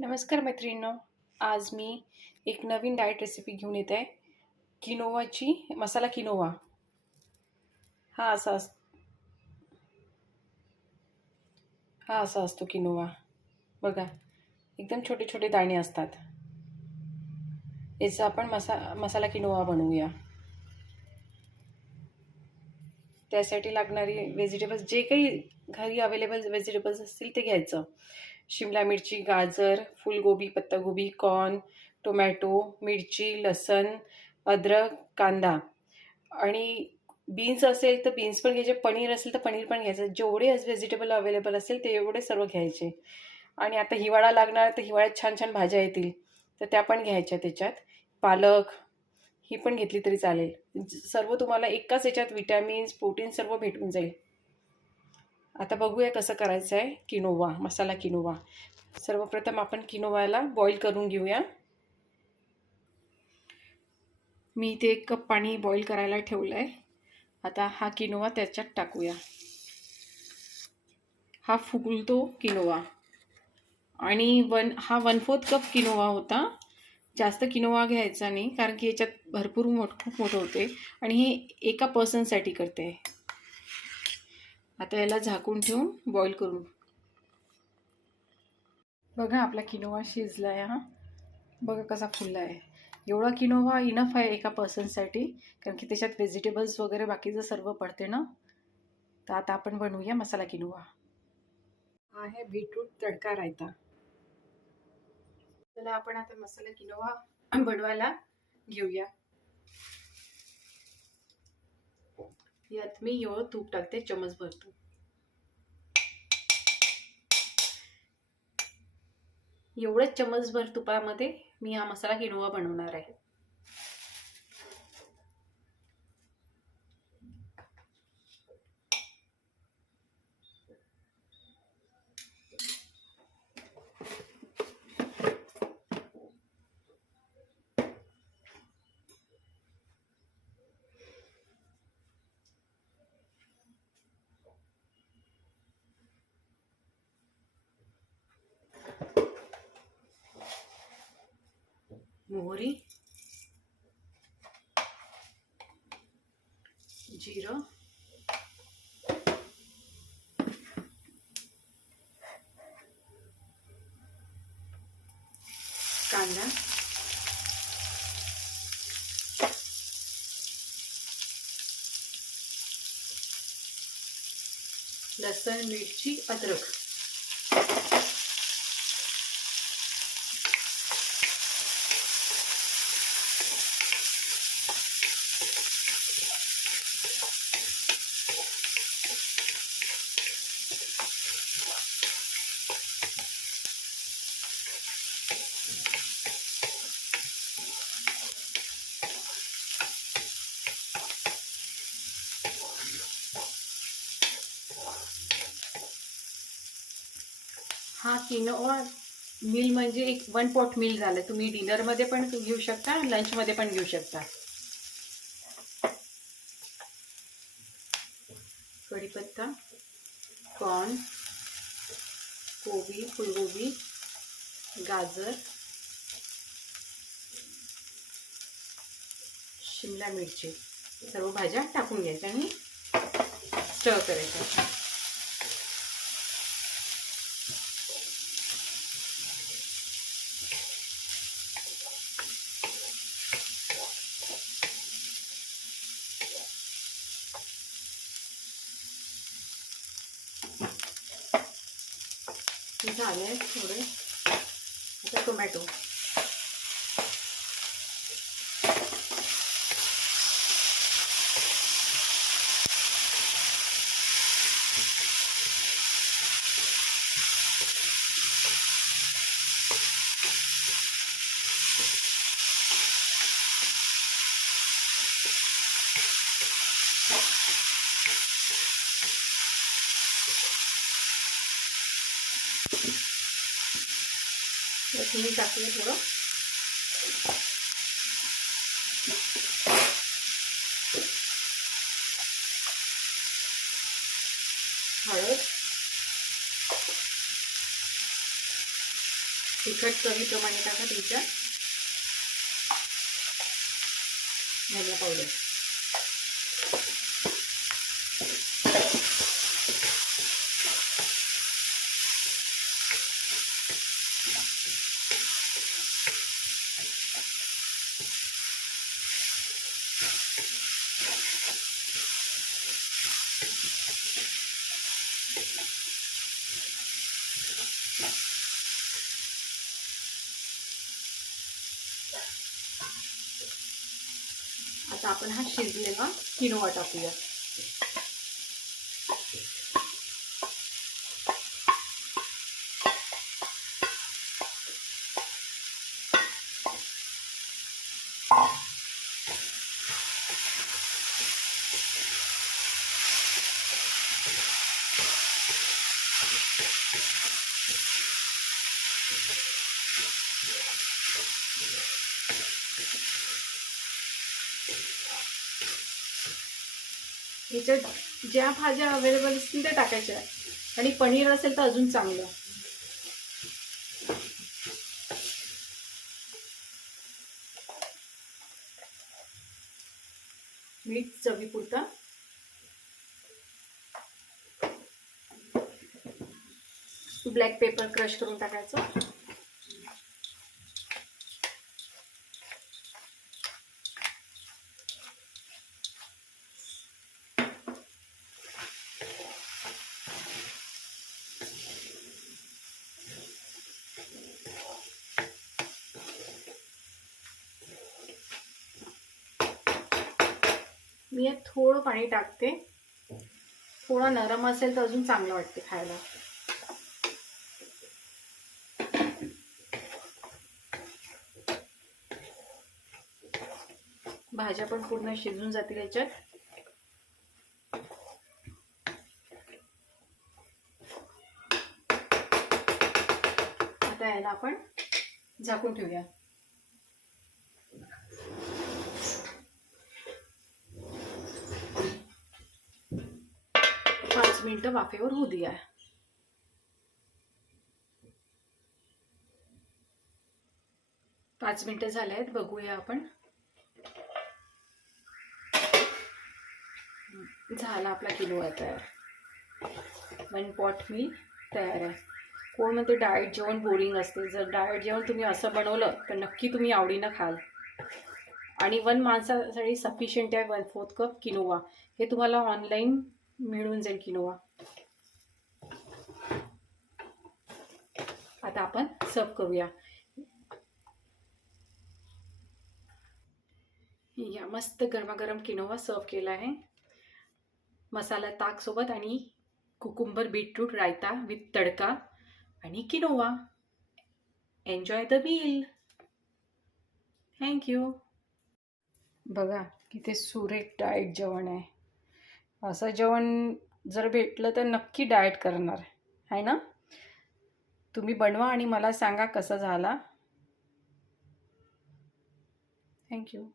नमस्कार मैत्रिणींनो. आज मी एक नवीन डाएट रेसिपी घेऊन येते आहे. किनोवाची मसाला किनोवा. हा असा अस हा असा असतो किनोवा. बघा, एकदम छोटे छोटे दाणे असतात. याचा आपण मसाला किनोवा बनवूया. त्यासाठी लागणारी व्हेजिटेबल्स, जे काही घरी अवेलेबल व्हेजिटेबल्स असतील ते घ्यायचं. शिमला मिरची, गाजर, फुलगोबी, पत्तागोबी, कॉर्न, टोमॅटो, मिरची, लसण, अद्रक, कांदा आणि बीन्स असेल तर बीन्स पण घ्यायचे. पनीर असेल तर पनीर पण घ्यायचं. जेवढे व्हेजिटेबल अवेलेबल असेल ते एवढे सर्व घ्यायचे. आणि आता हिवाळा लागणार तर हिवाळ्यात छान छान भाज्या येतील तर त्या पण घ्यायच्या. त्याच्यात पालक ही पण घेतली तरी चालेल. सर्व तुम्हाला एकाच याच्यात विटॅमिन्स, प्रोटीन सर्व भेटून जाईल. आता बघूया कसं करायचं आहे किनोवा, मसाला किनोवा. सर्वप्रथम आपण किनोवाला बॉईल करून घेऊया. मी इथे 1 कप पाणी बॉईल करायला ठेवलं आहे. आता हा किनोवा त्याच्यात टाकूया. हा फुगतो किनोवा. आणि 1/4 कप किनोवा होता. जास्त किनोवा घ्यायचा नाही, कारण की याच्यात भरपूर खूप मोठं होते आणि हे एका पर्सनसाठी करते. आता याला झाकून ठेवून बॉईल करून. बघा, आपला किनोवा शिजला आहे. हा बघा कसा फुलला आहे. एवढा किनोवा इनफ आहे एका पर्सनसाठी, कारण की त्याच्यात व्हेजिटेबल्स वगैरे बाकीचं सर्व पडते ना. तर आता आपण बनवूया मसाला किनोवा. हा आहे बीटरूट तडका रायता. चला आपण आता मसाला किनोवा बनवायला घेऊया. यात मी एवढं तूप टाकते, चमचभर तूप. एवढंच चमचभर तुपामध्ये मी हा मसाला किनोवा बनवणार आहे. मोहरी, जिरं, कांदा, लसण, मिरची, अद्रक. हा किनोवा मील म्हणजे एक 1 पॉट मील झालं. तुम्ही डिनरमध्ये पण घेऊ शकता, लंचमध्ये पण घेऊ शकता. कढीपत्ता, कॉर्न, कोबी, फुलगोबी, गाजर, शिमला मिरची सर्व भाज्या टाकून घ्यायच्या आणि स्टर करायचं. झाले थोडे. आता टोमॅटो, तुम्ही टाकूया थोडं. हळद, तिखट चवीप्रमाणे टाका तुमच्या. धनिया पावडर. आता आपण हा शिजलेला किनोवा टाकूया. ह्याच्यात ज्या भाज्या अवेलेबल असतील त्या टाकायच्या आणि पनीर असेल तर अजून चांगलं. मीठ चवीपुरता. ब्लॅक पेपर क्रश करून टाकायचं. मी यात थोडं पाणी टाकते. थोडा नरम असेल तर अजून चांगलं वाटते खायला. भाज्या पण पूर्ण शिजून जातील याच्यात. आता याला आपण झाकून ठेवूया. पाच मिनिटं वाफेवर होऊ द्या. पाच मिनिटं झाले आहेत, बघूया आपण. झाला आपला किनोवा तयार. 1 पॉट मील तयार आहे. कोण म्हणते डाएट जेवण बोरिंग असते. जर डाएट जेवण तुम्ही असं बनवलं तर नक्की तुम्ही आवडीनं खाल. आणि 1 माणसासाठी सफिशियंट आहे 1/4 कप किनोवा. हे तुम्हाला ऑनलाईन मिळून जाईल किनोवा. आता आपण सर्व करूया. या मस्त गरमागरम किनोवा सर्व केला आहे. मसाला ताक सोबत आणि cucumber beetroot raita with tadka आणि quinoa. Enjoy the meal. Thank you. बघा किती सुरेख डाएट जेवण आहे. असं जेवण जर भेटलं तर नक्की डाएट करणार आहे ना. तुम्ही बनवा आणि मला सांगा कसा झाला. थँक्यू.